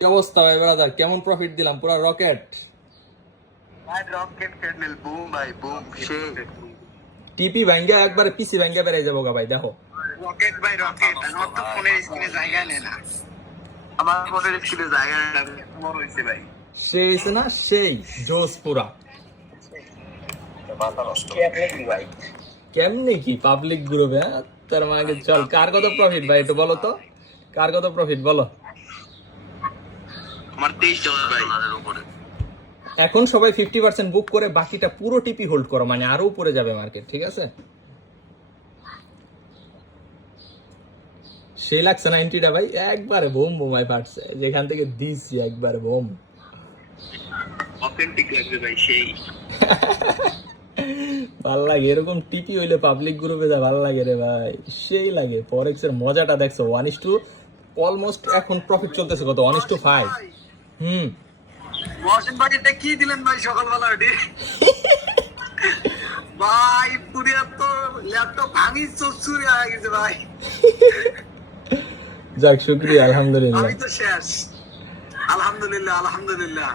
কি অবস্থা ভাই ব্রাদার, কেমন প্রফিট দিলাম? পুরো রকেট ভাই, রকেট ক্যান্ডেল বুম ভাই বুম সে টিপি ভাঙ্গা একবারে পিসি ভাঙ্গা বেড়ে যাবো গা ভাই। দেখো রকেট ভাই রকেট। আমার তো ফোনের স্ক্রিনে জায়গা নেই না, আমার ফোনের স্ক্রিনে জায়গা নেই না, বড় হইছে ভাই। সেই হইছে না, সেই জোস পুরা। মাথা নষ্ট কেমনে কি ভাই? কেমনে কি পাবলিক গ্রুপে? তার মানে চল, কার কত প্রফিট ভাই একটু বলো তো, কার কত প্রফিট বলো। আমার $23 ভাই উপরে। এখন সবাই 50% বুক করে বাকিটা পুরো টিপি হোল্ড করো, মানে আরো উপরে যাবে মার্কেট, ঠিক আছে? সেই লাগছে না এন্ট্রিটা ভাই, একবারে বোম বোমাই ফাটছে যেখান থেকে দিচ্ছি, একবারে বোম। অথেন্টিক লাগবে ভাই সেই। ভাল লাগে এরকম টিপি হইলে, পাবলিক গ্রুপে যা ভাল লাগে রে ভাই, সেই লাগে। ফরেক্স এর মজাটা দেখছো, 1:2 অলমোস্ট এখন প্রফিট চলতেছে কত, 1:5। মহসিন ভাই এটা কি দিলেন ভাই সকালবেলা ওটি? ভাই পুরিয়া তো ল্যাপটপ ভাঙি চুরি হয়ে গেছে ভাই। যাক শুক্রিয়া, আলহামদুলিল্লাহ। আমি তো শেষ। আলহামদুলিল্লাহ আলহামদুলিল্লাহ।